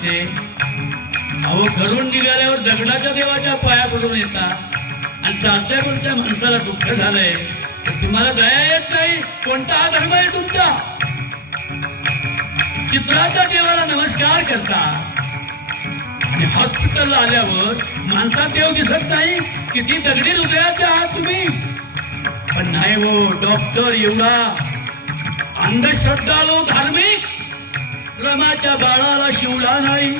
सांगितले, अहो घरून निघाल्यावर दगडाच्या देवाच्या पाया पडून येता आणि चालत्या कोणत्या माणसाला दुःख झालंय, तुम्हाला दया येत नाही? कोणता हा धर्म आहे तुमचा? चित्राच्या देवाला नमस्कार करता आणि हॉस्पिटलला आल्यावर माणसात देव दिसत नाही. किती दगडी हृदयाचे आहात तुम्ही. पण नाही हो डॉक्टर, एवढा अंधश्रद्धाळू धार्मिक रमाच्या बाळाला शिवला नाही.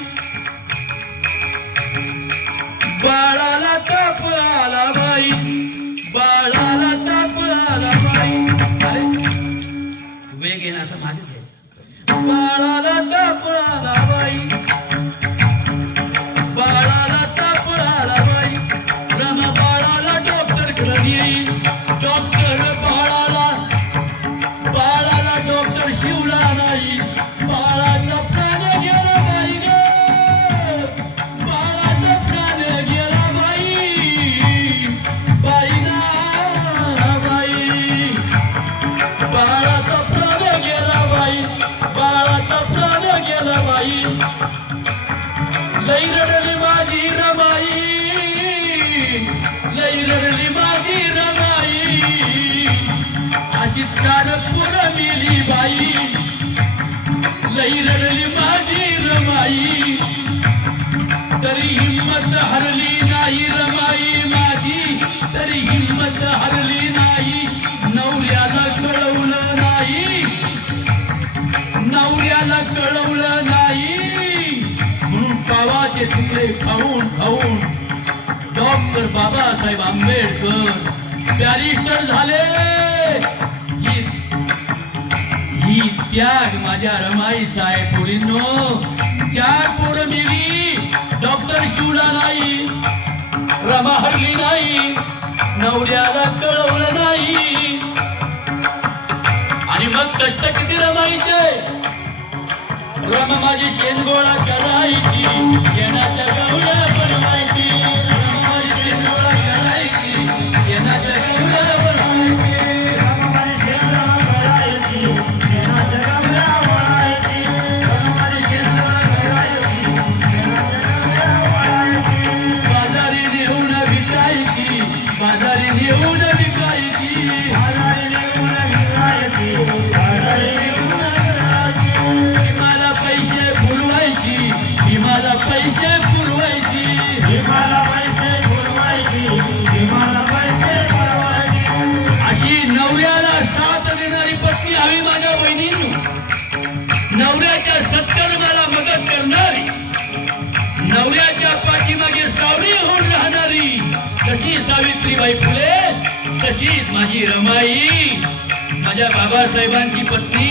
बाळाला ताप आला बाई, बाळाला ताप आला बाई. अरे वेग येणं असं मागे घ्यायचं. बाळाला ताप आला बाई, बाळाला ताप आला बाई. रमा बाळाला डॉक्टर कडे येईल. डॉक्टर बाळाला डॉक्टर शिवला नाही. बाळाचा प्राण गेला बाई ग, बाळाचा प्राण गेला बाई, बाई ना बाई. बाळाचा प्राण गेला बाई, बाळाचा प्राण गेला बाई. लई रडली माझी रमाई, लई रडली माझी रमाई. अशी चाणपूर मिली बाई, लई रडली माझी रमाई. तरी हिम्मत हरली नाही रमाई माझी, तरी हिम्मत हरली नाही. नवऱ्याला कळवलं नाही, नवऱ्याला कळवलं नाही. म्हणून पावाचे तुकडे खाऊन खाऊन डॉक्टर बाबासाहेब आंबेडकर बॅरिस्टर झाले. ही त्याग माझ्या रमाईचा आहे पोरींनो. 4 पोरं मिली, डॉक्टर शिवला नाही, रमा हरली नाही, नवऱ्याला कळवलं नाही. आणि मग कष्ट किती रमाईचे. रमा माझी शेणगोळा करायची, शेणाच्या गवळ्या बनवायची. रमा माझी शेणगोळा करायची, शेणाच्या गवळ्या बनवायची. बाजारी नेऊन विकायची, बाजारी नेऊन विकायची. भीमाला पैसे पुरवायची, भीमाला पैसे पुरवायची, भीमाला पैसे पुरवायची, भीमाला पैसे पुरवायची. अशी नवऱ्याला साथ देणारी पत्नी हवी माझ्या बहिणींनो. नवऱ्याच्या सत्कर्माला मदत करणारी, नवऱ्याच्या पाठीमागे सावली होऊन राहणारी. तशी सावित्रीबाई फुले, तशीच माझी रमाई, माझ्या बाबासाहेबांची पत्नी.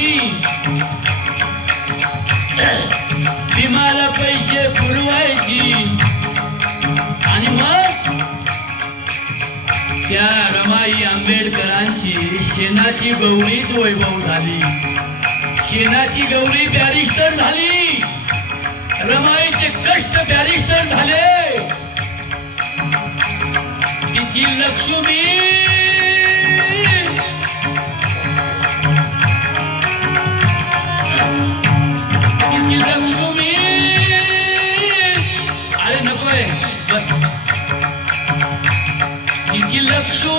भीमाला पैसे पुरवायची आणि मग त्या रमाई आंबेडकरांची शेणाची गौरीच वैभव झाली. शेणाची गौरी बॅरिस्टर झाली, रमाईचे कष्ट बॅरिस्टर झाले. तिची लक्ष्मी, तिची लक्ष्मी. अरे नकोय बस. तिची लक्ष्मी